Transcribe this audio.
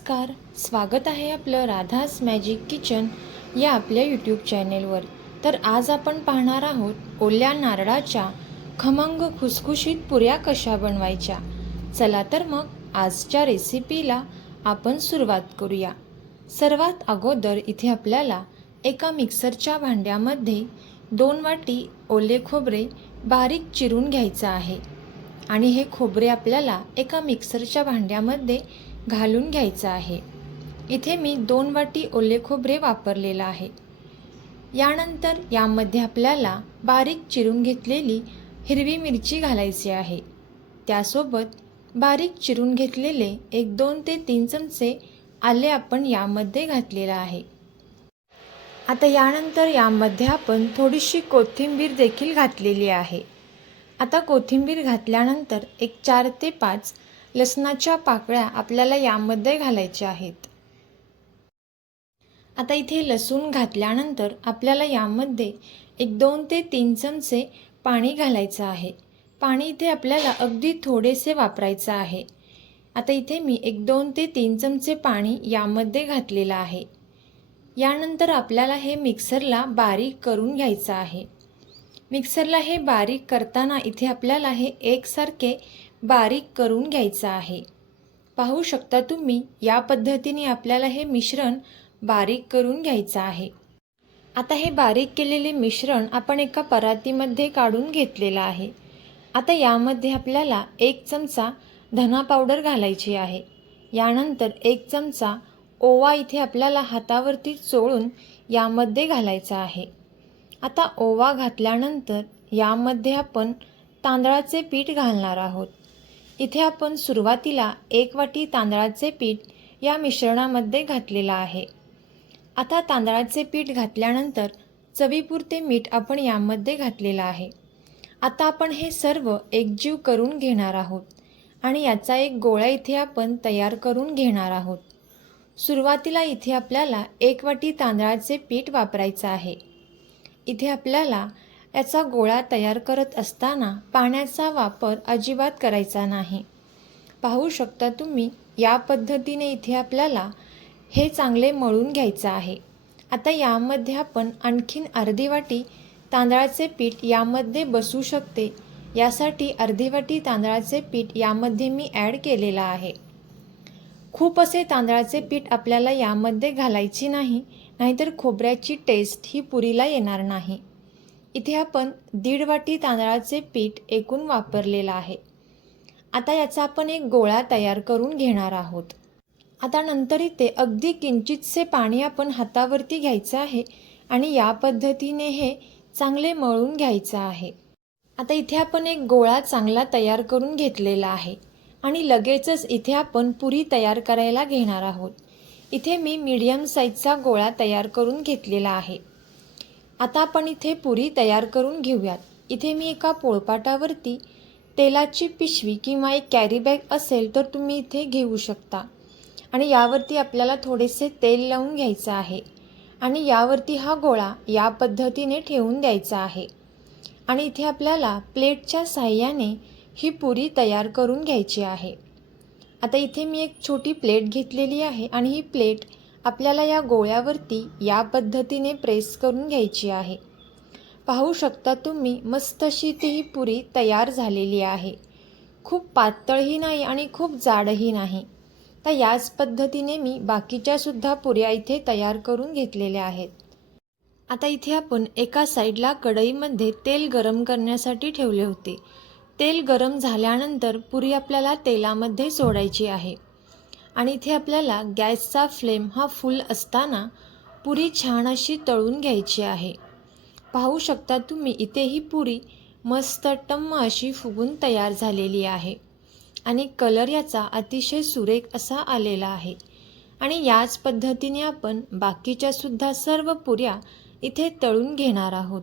नमस्कार. स्वागत आहे आपलं राधास मॅजिक किचन या आपल्या यूट्यूब चॅनेलवर तर आज आपण पाहणार आहोत ओल्या नारळाच्या खमंग खुसखुशीत पुऱ्या कशा बनवायच्या? चला तर मग आजच्या रेसिपीला आपण सुरुवात करूया. सर्वात अगोदर इथे आपल्याला एका मिक्सरच्या भांड्यामध्ये दोन वाटी ओले खोबरे बारीक चिरून घ्यायचं आहे. आणि हे खोबरे आपल्याला एका मिक्सरच्या भांड्यामध्ये घालून घ्यायचं आहे. इथे मी दोन वाटी ओले खोबरे वापरलेलं आहे. यानंतर यामध्ये आपल्याला बारीक चिरून घेतलेली हिरवी मिरची घालायची आहे. त्यासोबत बारीक चिरून घेतलेले एक दोन ते तीन चमचे आले आपण यामध्ये घातलेलं आहे. आता यानंतर यामध्ये आपण थोडीशी कोथिंबीर देखील घातलेली आहे. आता कोथिंबीर घातल्यानंतर एक चार ते पाच लसणाच्या पाकळ्या आपल्याला यामध्ये घालायच्या आहेत. आता इथे लसूण घातल्यानंतर आपल्याला यामध्ये एक दोन ते तीन चमचे पाणी घालायचं आहे. पाणी इथे आपल्याला अगदी थोडेसे वापरायचं आहे. आता इथे मी एक दोन ते तीन चमचे पाणी यामध्ये घातलेलं आहे. यानंतर आपल्याला हे मिक्सरला बारीक करून घ्यायचं आहे. मिक्सरला हे बारीक करताना इथे आपल्याला हे एकसारखे बारीक करून घ्यायचं आहे. पाहू शकता तुम्ही या पद्धतीने आपल्याला हे मिश्रण बारीक करून घ्यायचं आहे. आता हे बारीक केलेले मिश्रण आपण एका परातीमध्ये काढून घेतलेलं आहे. आता यामध्ये आपल्याला एक चमचा धना पावडर घालायची आहे. यानंतर एक चमचा ओवा इथे आपल्याला हातावरती चोळून यामध्ये घालायचा आहे. आता ओवा घातल्यानंतर यामध्ये आपण तांदळाचे पीठ घालणार आहोत. इथे आपण सुरुवातीला एक वाटी तांदळाचे पीठ या मिश्रणामध्ये घातलेलं आहे. आता तांदळाचे पीठ घातल्यानंतर चवीपुरते मीठ आपण यामध्ये घातलेलं आहे. आता आपण हे सर्व एकजीव करून घेणार आहोत आणि याचा एक गोळा इथे आपण तयार करून घेणार आहोत. सुरुवातीला इथे आपल्याला एक वाटी तांदळाचे पीठ वापरायचं आहे. इथे आपल्याला याचा गोळा तयार करत असताना पाण्याचा वापर अजिबात करायचा नाही. पाहू शकता तुम्ही या पद्धतीने इथे आपल्याला हे चांगले मळून घ्यायचं आहे. आता यामध्ये आपण आणखीन अर्धी वाटी तांदळाचे पीठ यामध्ये बसू शकते. यासाठी अर्धी वाटी तांदळाचे पीठ यामध्ये मी ॲड केलेलं आहे. खूप असे तांदळाचे पीठ आपल्याला यामध्ये घालायची नाही नाहीतर खोबऱ्याची टेस्ट ही पुरीला येणार नाही. इथे आपण दीड वाटी तांदळाचे पीठ एकूण वापरलेलं आहे. आता याचा आपण एक गोळा तयार करून घेणार आहोत. आता नंतर इथे अगदी किंचितसे पाणी आपण हातावरती घ्यायचं आहे आणि या पद्धतीने हे चांगले मळून घ्यायचं आहे. आता इथे आपण एक गोळा चांगला तयार करून घेतलेला आहे आणि लगेचच इथे आपण पुरी तयार करायला घेणार आहोत. इथे मी मीडियम साईजचा गोळा तयार करून घेतलेला आहे. आता आपण इथे पुरी तयार करून घेऊयात. इथे मी एका पोळपाटावरती तेलाची पिशवी किंवा एक कॅरी बॅग असेल तर तुम्ही इथे घेऊ शकता. आणि यावरती आपल्याला थोडेसे तेल लावून घ्यायचं आहे. आणि यावरती हा गोळा या पद्धतीने ठेवून द्यायचा आहे. आणि इथे आपल्याला प्लेटच्या साह्याने ही पुरी तयार करून घ्यायची आहे. आता इथे मी एक छोटी प्लेट घेतलेली आहे आणि ही प्लेट आपल्याला या गोळ्यावरती या पद्धतीने प्रेस करून घ्यायची आहे. पाहू शकता तुम्ही मस्त अशी ही पुरी तयार झालेली आहे. खूप पातळही नाही आणि खूप जाडही नाही. तर याच पद्धतीने मी बाकीच्यासुद्धा पुऱ्या इथे तयार करून घेतलेल्या आहेत. आता इथे आपण एका साईडला कढईमध्ये तेल गरम करण्यासाठी ठेवले होते. तेल गरम झाल्यानंतर पुरी आपल्याला तेलामध्ये सोडायची आहे. आणि इथे आपल्याला गॅसचा फ्लेम हा फुल असताना पुरी छान अशी तळून घ्यायची आहे. पाहू शकता तुम्ही इथे ही पुरी मस्त टम्म अशी फुगून तयार झालेली आहे. आणि कलर याचा अतिशय सुरेख असा आलेला आहे. आणि याच पद्धतीने आपण बाकीच्या सुद्धा सर्व पुऱ्या इथे तळून घेणार आहोत.